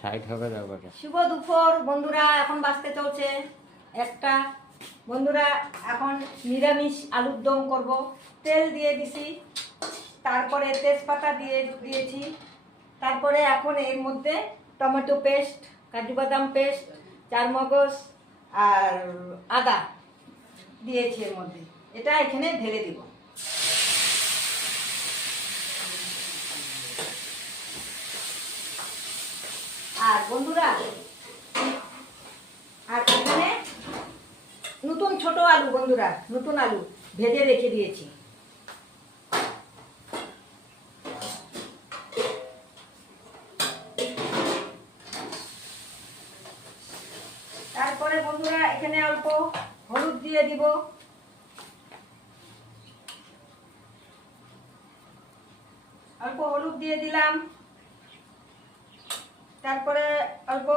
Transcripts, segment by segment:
Side হবে ব্যাপারটা। শুভ দুপুর বন্ধুরা, এখন বাজতে চলছে একটা। বন্ধুরা এখন নিরামিষ আলুর দম করব। তেল দিয়ে দিছি, তারপরে তেজপাতা দিয়েছি, তারপরে এখন এর মধ্যে টমেটো পেস্ট, কাজু বাদাম পেস্ট, চারমগজ আর আদা দিয়েছি এর মধ্যে। এটা এখানে ঢেলে দিব। আর বন্ধুরা আর এখানে নতুন ছোট আলু, বন্ধুরা নতুন আলু ভেজে রেখে দিয়েছি। তারপরে বন্ধুরা এখানে অল্প হলুদ দিয়ে দিব, অল্প হলুদ দিয়ে দিলাম। তারপরে অল্প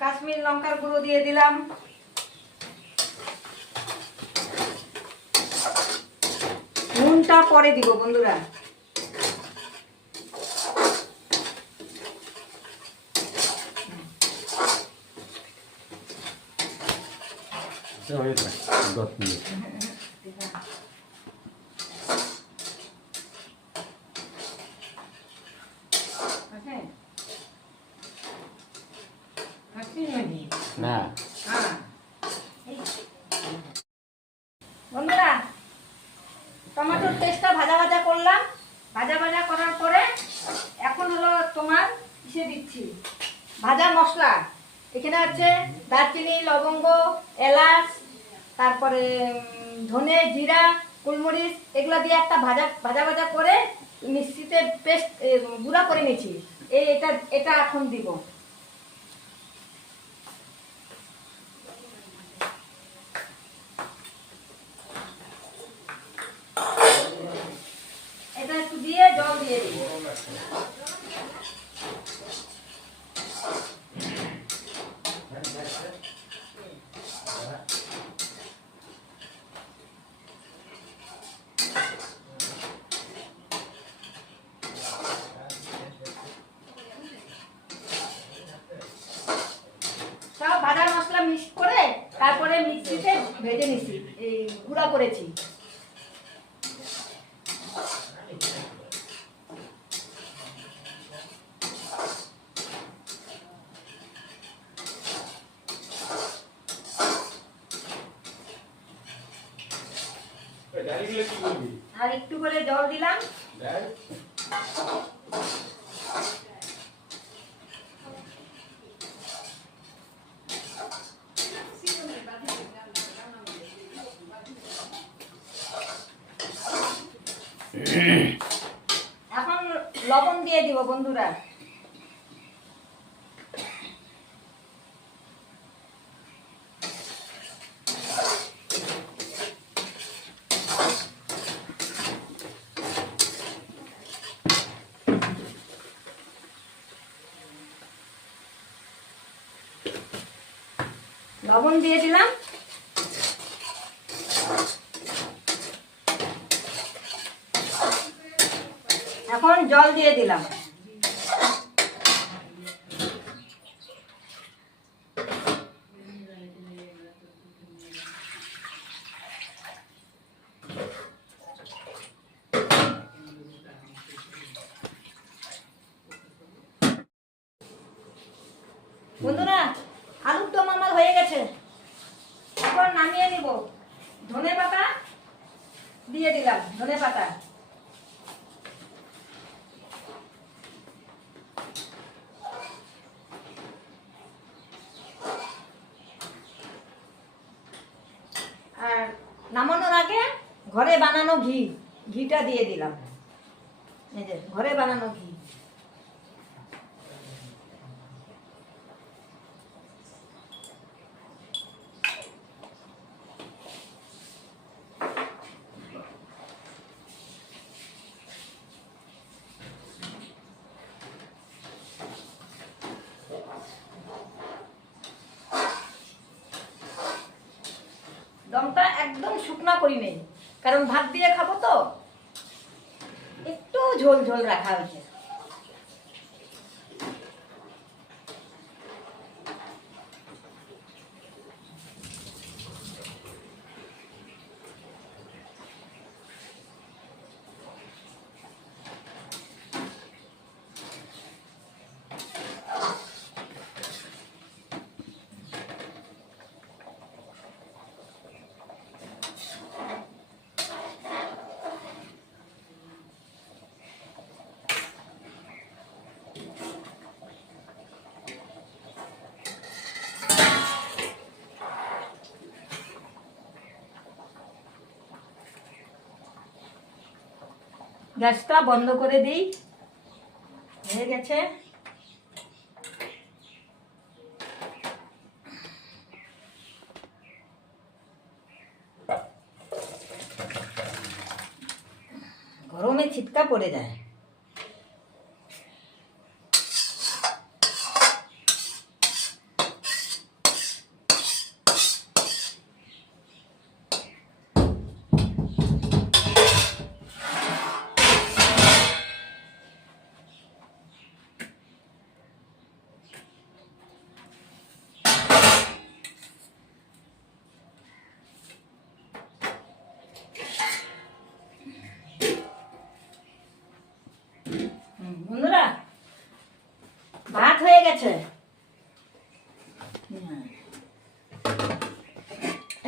কাশ্মীর লঙ্কার গুঁড়ো দিয়ে দিলাম। নুনটা পরে দিব বন্ধুরা। না বন্ধুরা টমেটোর পেস্টটা ভাজা ভাজা করলাম। ভাজা ভাজা করার পরে এখন হলো তোমার ইসে দিচ্ছি ভাজা মশলা। এখানে আছে দারচিনি, লবঙ্গ, এলাচ, তারপরে ধনে, জিরা, গোলমরিচ, এগুলো দিয়ে একটা ভাজা ভাজা ভাজা করে মিক্সিতে পেস্ট গুঁড়া করে নিয়েছি। এটা এখন দিব। এটা একটু দিয়ে জল দিয়ে দিই। সব ভাজা মশলা মিক্স করে তারপরে মিক্সিতে ভেজে নিছি, এই গুঁড়া করেছি। আর একটু করে জল দিলাম। এখন লবণ দিয়ে দিব বন্ধুরা। লবণ দিয়ে দিলাম। এখন জল দিয়ে দিলাম। বন্ধুরা আলুর দম আমার হয়ে গেছে। এখন নামিয়ে নিব। ধনে পাতা দিয়ে দিলাম, ধনে পাতা। আর নামানোর আগে ঘরে বানানো ঘিটা দিয়ে দিলাম। এই যে ঘরে বানানো ঘি। দমটা একদম শুকনা করি নেই, কারণ ভাত দিয়ে খাবো তো, একটু ঝোল ঝোল রাখা হয়েছে। গ্যাসটা বন্ধ করে দিই। হয়ে গেছে। গরমে ছিটকা পড়ে যায়। বন্ধুরা, ভাত হয়ে গেছে।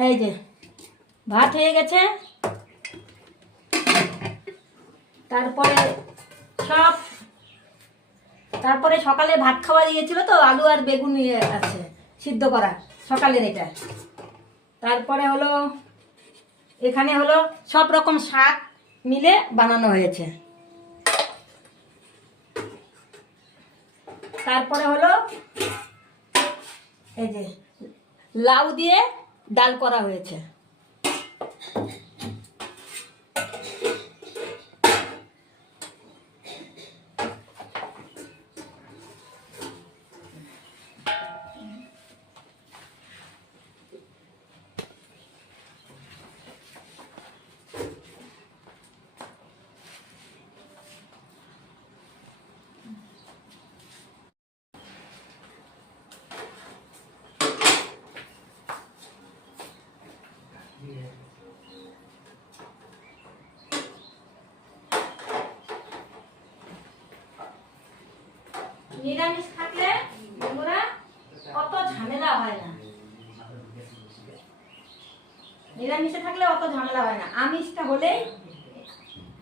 এই যে ভাত হয়ে গেছে। তারপরে সকালে ভাত খাওয়া দিয়েছিল তো, আলু আর বেগুন নিয়ে আছে সিদ্ধ করা সকালের এটা। তারপরে হলো এখানে হলো সব রকম শাক মিলে বানানো হয়েছে। তারপরে হলো এই যে লাউ দিয়ে ডাল করা হয়েছে। নিরামিষ থাকলে বন্ধুরা অত ঝামেলা হয় না। নিরামিষে থাকলে অত ঝামেলা হয় না, আমিষটা হলেই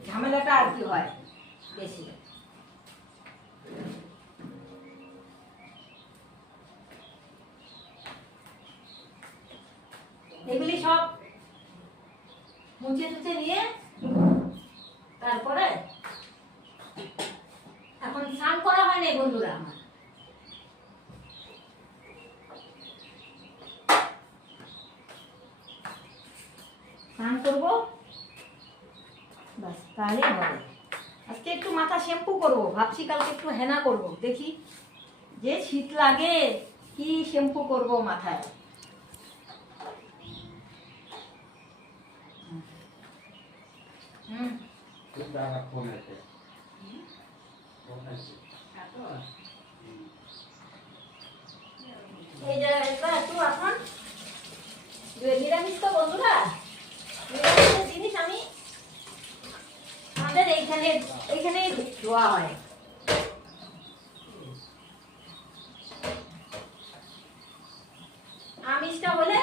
ঝামেলাটা আর কি হয় বেশি। এগুলি সব মুছে টুচে নিয়ে তারপরে এখন স্নান করা হয় না বন্ধুরা। আমার স্নান করবো, বাস তাহলেই হবে। আজকে একটু মাথা শ্যাম্পু করবো, ভাবছি কালকে একটু হেনা করবো। দেখি, যে শীত লাগে কি শ্যাম্পু করবো মাথায়। এই জায়গাটা একটু এখন নিরামিষ তো বন্ধুরা, নিরামিষের জিনিস আমি আমাদের এইখানেই ধোয়া হয়। আমিষটা হলে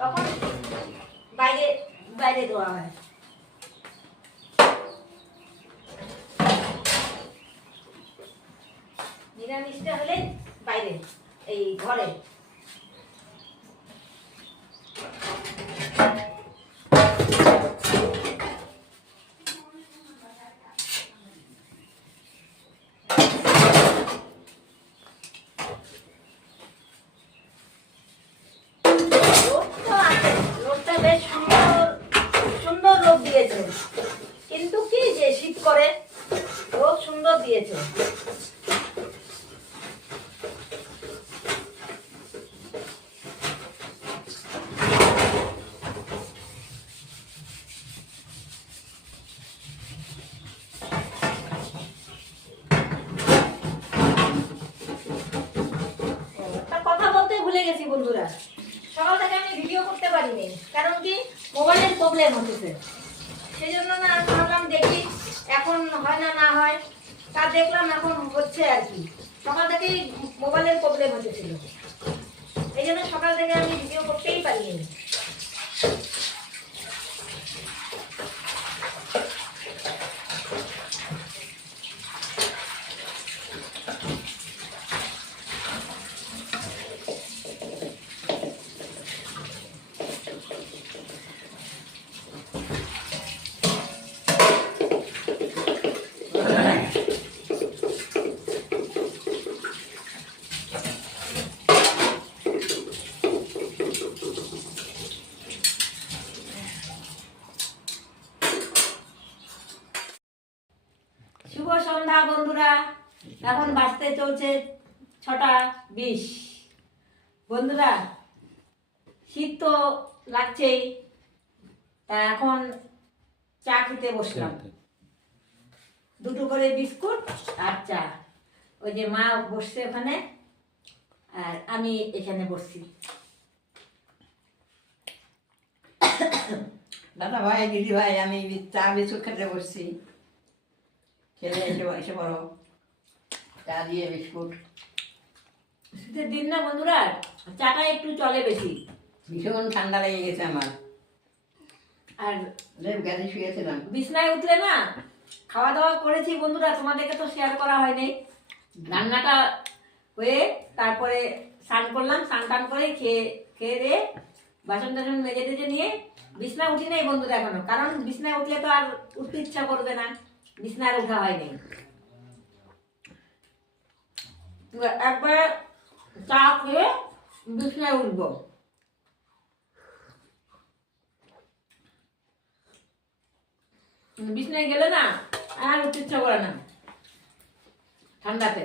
তখন বাইরে বাইরে ধোয়া হয়। নিরামিষটা হলে বাইরে, এই ঘরে। রোদটা বেশ সুন্দর রোদ দিয়েছে, কিন্তু কি যে শীত করে, রোদ সুন্দর দিয়েছে। ভুলে গেছি বন্ধুরা, সকাল থেকে আমি ভিডিও করতে পারিনি, কারণ কি মোবাইলের প্রবলেম হচ্ছে। সেই জন্য না ভাবলাম দেখি এখন হয় না না হয়, তা দেখলাম এখন হচ্ছে আর কি। সকাল থেকেই মোবাইলের প্রবলেম হচ্ছিল, এই জন্য সকাল থেকে আমি ভিডিও করতেই পারিনি। বাজতে চলছে 6:20। বন্ধুরা শীত তো লাগছেই, তা এখন চা খেতে বসলাম। দুটো করে বিস্কুট আর চা। ওই যে মা বসছে ওখানে আর আমি এখানে বসছি। দাদা ভাই, দিদি ভাই, আমি চা বিস্কুট খেতে বসছি। খেলে এসে বড় চা দিয়ে বিস্কুট। শীতের দিন না বন্ধুরা, চাটা একটু চলে বেশি। ভীষণ ঠান্ডা লেগে গেছে আমার, আর গেছে শুয়েছিলাম। বিছনায় উঠলে না, খাওয়া দাওয়া করেছি বন্ধুরা, তোমাদেরকে তো শেয়ার করা হয়নি। রান্নাটা হয়ে তারপরে স্নান করলাম, স্নান টান করে খেয়ে দিয়ে বাসন টাসন মেজে টেজে নিয়ে বিছনায় উঠি নাই বন্ধুরা এখনো, কারণ বিছনায় উঠলে তো আর উঠতে ইচ্ছা করবে না, বিছনায় উঠা হয়নি। একবারে চা খেয়ে বিছনায় উঠবো। বিছনায় গেলে না আর উঠতে ইচ্ছা করে না ঠান্ডাতে।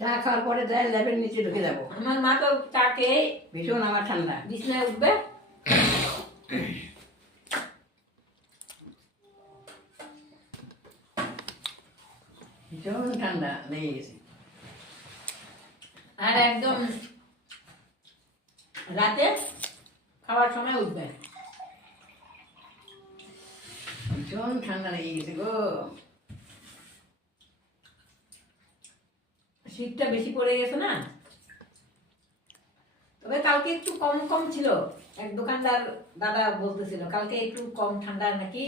চা খাওয়ার পরে যাই ল্যাবের নিচে ঢুকে যাবো। আমার মা তো চা খেয়ে ভীষণ আমার ঠান্ডা। বিছনায় উঠবে। ভীষণ ঠান্ডা লেগে গেছে। আর একদম রাতে খাওয়ার সময় উঠবে। ভীষণ ঠান্ডা লেগে গেছে গো। শীতটা বেশি পড়ে গেছে না, তবে কালকে একটু কম কম ছিল। এক দোকানদার দাদা বলতেছিল কালকে একটু কম ঠান্ডা নাকি।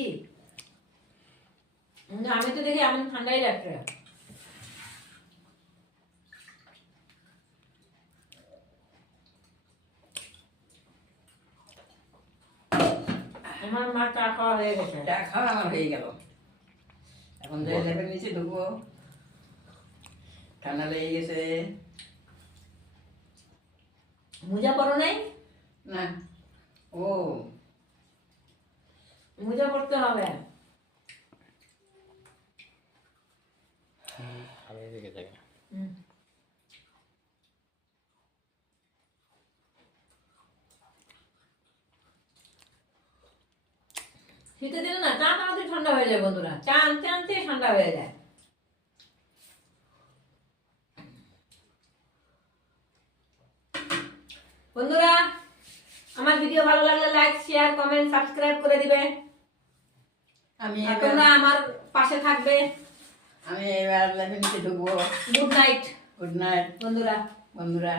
আমি তো দেখি এমন ঠান্ডাই লাগছে। আমার মা চা খাওয়া হয়ে গেছে। চা খাওয়া আমার হয়ে গেল। এখন যাই ল্যাবের নিচে ঢুকবো। ঠান্ডা লেগে গেছে। মোজা পরো নাই? না, ও মোজা পরতে হবে। হুম। শীতের দিনে না চা তাড়াতাড়ি ঠান্ডা হয়ে যায় বন্ধুরা, চা আনতে আনতে ঠান্ডা হয়ে যায়। বন্ধুরা আমার ভিডিও ভালো লাগলে লাইক শেয়ার কমেন্ট সাবস্ক্রাইব করে দিবে। আমি তোমরা আমার পাশে থাকবে। এবার ল্যাবের নিচে ঢুকবো। গুড নাইট গুড নাইট বন্ধুরা। বন্ধুরা।